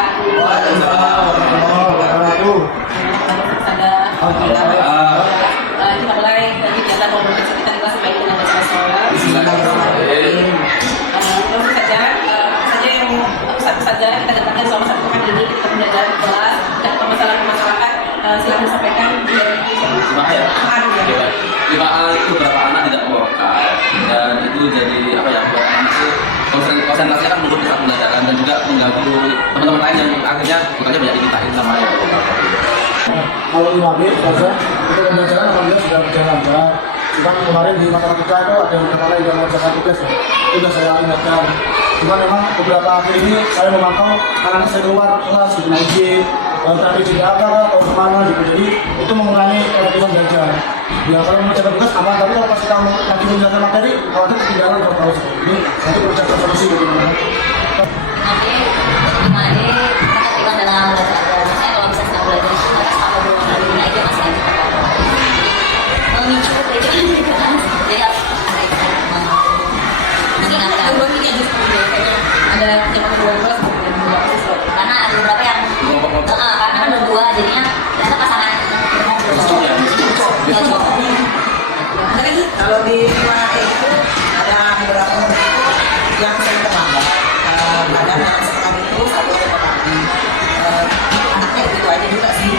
Waalaikumsalam warahmatullahi wabarakatuh. Kita mulai kegiatan komunitas kita di kelas baik dengan bahasa sholat. Langsung saja kita datangkan selama satu pekan ini kita belajar kelas dan permasalahan-permasalahan silakan disampaikan dari lima hal itu beberapa anak tidak mewakil dan itu jadi apa ya buat anak itu konsentrasinya kan menurut saat pembelajaran dan juga mengganggu teman-teman lain yang akhirnya bukannya banyak dimintain sama yang Kalau 5B saja itu pembelajaran alhamdulillah sudah berjalan lancar. Cuman kemarin di matematika itu ada beberapa lain yang mengerjakan tugas ya. Itu sudah saya ingatkan. Cuma memang beberapa akhir ini saya memantau anak-anak saya keluar kelas di izin tapi tidak apa atau kemana gitu. Jadi itu mengurangi kegiatan belajar. Ya kalau mengerjakan tugas aman, tapi kalau pas kita lagi mengerjakan materi khawatir ketinggalan kalau tahu seperti ini nanti perlu cari solusi gitu. Ada yang kedua kelas karena ada beberapa yang karena ada dua jadinya ternyata pasangan kalau di luar itu ada beberapa yang saya terlambat ada yang sekarang itu satu anaknya itu aja juga sih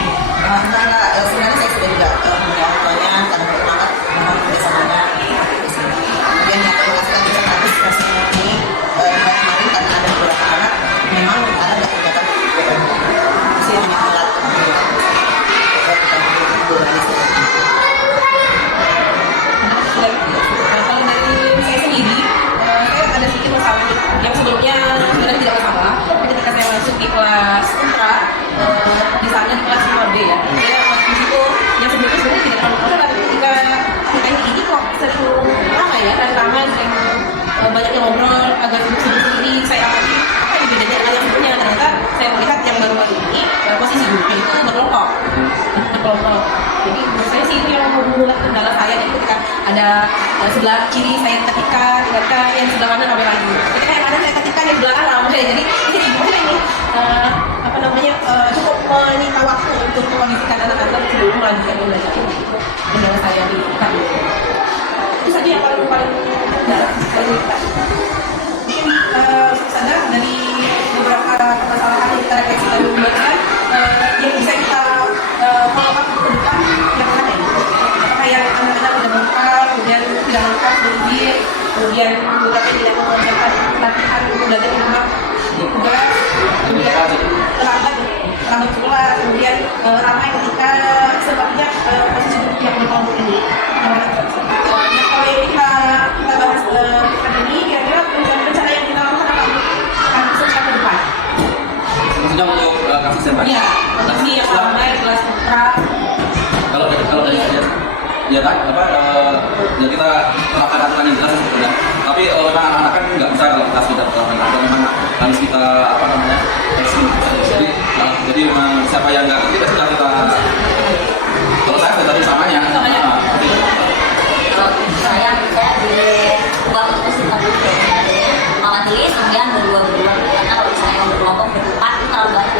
sebenarnya saya sudah juga punya orangnya karena bermanfaat memang kebiasaannya kemudian yang termasuk yang bisa habis rasanya ini kemarin karena ada beberapa anak memang ada nggak kegiatan sih hanya telat kalau dari saya sendiri saya ada sedikit masalah yang sebelumnya sebenarnya tidak masalah tapi ketika saya masuk di kelas ultra misalnya di kelas 5D ya saya masuk di situ yang sebelumnya sebenarnya tidak terlalu masalah tapi ketika ini kok sering ramai ya dan ramai sering banyak yang ngobrol agak sibuk-sibuk ini saya amati apa yang bedanya dengan yang sebelumnya ternyata saya melihat yang baru-baru ini posisi duduknya itu berkelompok jadi menurut saya sih itu yang membuat kendala saya itu ketika ada sebelah kiri saya ketikkan yang sebelah kanan ramai lagi ketika yang kanan saya ketikkan yang sebelah kanan ramai jadi gimana ini cukup menyita waktu untuk mengondisikan anak-anak sebelum melanjutkan belajar itu kendala saya di kami itu saja yang paling kendala dari kita mungkin sadar dari beberapa permasalahan yang kita refleksi dari pembelajaran yang bisa kita melakukan ke depan yang mana ya apakah yang anak-anak tidak lengkap kemudian tidak lengkap berizin kemudian beberapa yang tidak mengerjakan latihan untuk belajar di rumah tugas kemudian terlambat sekolah kemudian ramai ketika sebabnya posisi duduk yang berkelompok ini kalau yang kita bahas hari ini kira-kira rencana yang kita lakukan apa akan ke depan maksudnya untuk kasus yang tadi iya posisi yang ramai kelas putra kalau dari saya ya kan ya kita melakukan aturan yang jelas sebetulnya tapi memang anak-anak kan nggak bisa kalau kita sudah atau memang harus kita jadi memang siapa yang nggak ngerti sudah kita kalau saya tadi samanya kalau saya di waktu itu sih mama tulis kemudian berdua karena kalau misalnya yang berkelompok berempat itu terlalu banyak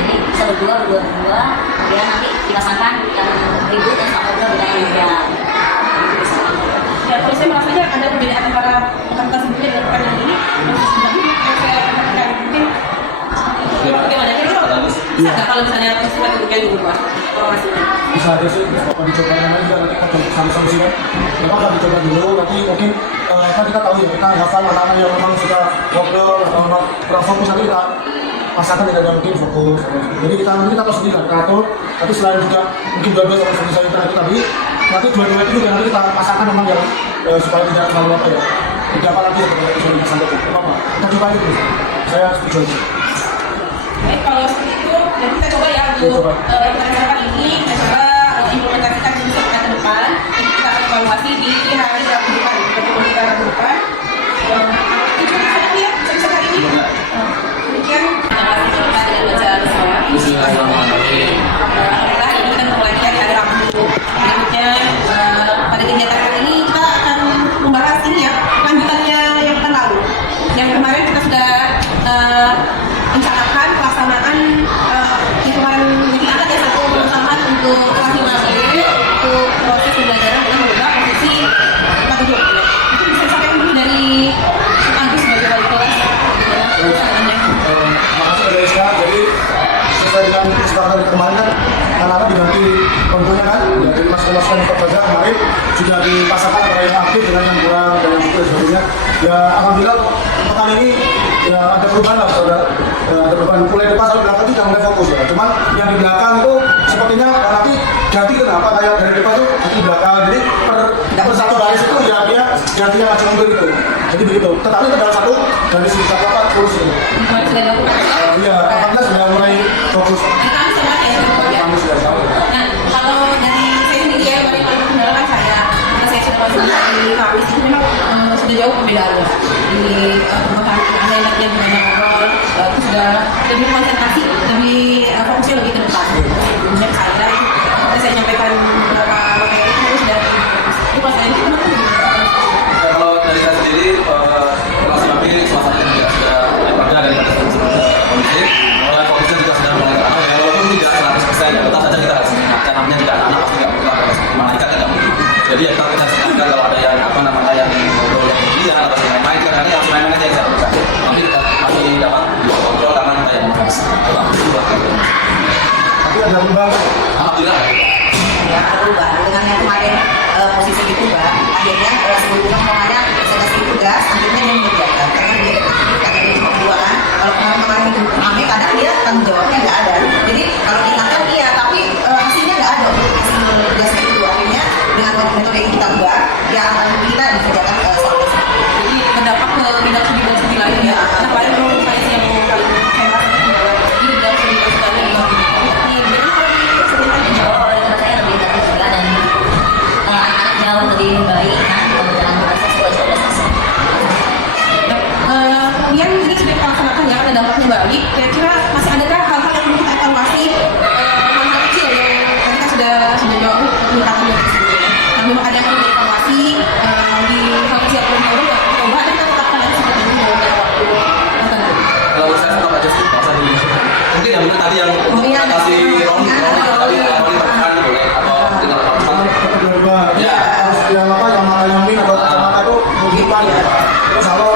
jadi bisa berdua kemudian nanti dipasangkan yang ribut dan sama beda ya kalau saya merasanya ada perbedaan antara kata sebelumnya dengan pekan yang ini sebenarnya saya katakan mungkin bagaimana ini bisa nggak kalau misalnya peristiwa duduknya di rumah bisa aja sih kalau dicoba aja nanti kita solusi kan memang kalau dicoba dulu nanti mungkin kan kita tahu ya kita hafal anak-anak yang memang suka ngobrol atau memang kurang fokus nanti kita pasangan tidak ada mungkin fokus jadi kita tahu sendiri lah kita atur tapi selain juga mungkin dua-dua sama seperti saya tadi nanti dua-dua itu juga nanti kita pasangkan memang yang supaya tidak terlalu apa ya tidak apa lagi ya kalau bisa disampaikan apa kita coba aja dulu saya setuju aja. Baik, kalau seperti itu nanti kita coba ya untuk rencana ini kita coba implementasikan di pekan ke depan jadi kita akan evaluasi di hari Rabu depan pertemuan kita Rabu depan itu bisa hari ini demikian terima kasih kita dengan bacaan sholat Bismillahirrahmanirrahim. alhamdulillah ini kita mulai dari hari Rabu berikutnya pada kegiatan kali ini kita akan membahas ini ya lanjutannya yang pekan lalu yang kemarin kita sudah rencanakan aktif dengan yang kurang dan yang itu sebagainya. Ya alhamdulillah untuk kali ini ya ada perubahan lah, ada perubahan. Mulai depan sampai belakang itu sudah mulai fokus ya. Cuman yang di belakang itu sepertinya nanti ganti kenapa kayak dari depan itu nanti di belakang. Jadi per satu baris itu ya dia gantinya maju mundur itu. Jadi begitu. Tetapi itu dalam satu dari sisi satu kurus itu. Sudah dilakukan. Iya, alhamdulillah sudah mulai fokus. Kami semua ya sudah ya. Kami sudah tahu. Nah, kalau dari saya sendiri ya, dari kalau kendala kan karena saya sudah masuk di kampus itu memang sudah jauh perbedaannya. Di pemahaman ada enaknya gimana ngobrol, itu sudah lebih konsentrasi, lebih fokusnya lebih ke depan. Kemudian saya nyampaikan beberapa materi itu sudah itu pas saya itu kenapa? Kalau dari saya sendiri, kelas kami suasananya juga sudah berbeda daripada kondisi. Mulai fokusnya juga sudah mulai ke arah, ya walaupun tidak 100%, ya tetap saja kita harus ingatkan, namanya juga anak-anak pasti nggak pernah malaikat tidak mungkin. Jadi ya kita harus ingatkan kalau ada yang apa namanya yang ngobrol yang dia atau yang main-main, karena yang main-main aja yang saya lakukan. Tapi kita masih dapat kontrol karena kita yang Tapi ada perubahan. alhamdulillah. Ya ada perubahan dengan yang kemarin posisi itu Mbak. Akhirnya sebelumnya kemana saya kasih tugas, akhirnya dia mengerjakan karena dia karena dia cuma dua kan. Kalau kemarin itu kami kadang dia tanggung jawabnya nggak ada. Jadi kalau diingatkan iya, tapi hasilnya nggak ada untuk hasil tugas itu. Akhirnya dengan metode yang kita buat, dia akan kita dikerjakan sampai Jadi berdampak ke bidang-bidang lain ya. Nah, paling menurut saya sih yang paling hebat di bidang-bidang lain ini bagaimana kalau di sekitarnya Kalau dari tempat saya lebih bagus juga dan anak-anak jauh lebih baik kan dalam proses proses. kemudian kita sudah melaksanakan ya ada dampaknya baik. Kira-kira masih adakah hal-hal yang perlu kita evaluasi hal-hal kecil yang kita sudah jauh meningkatkan dari sebelumnya. Nah, memang ada yang perlu dievaluasi di hal kecil yang perlu kita coba dan kita tetapkan aja seperti ini dalam waktu tertentu. Kalau saya tetap aja sih, nggak usah dulu. Mungkin yang benar tadi yang iya, kasih Roni tadi Roni berperan boleh atau dengan apa? Tetap berubah. Ya. Harus yang apa yang mana yang min atau kacamata itu berubah ya. Terus kalau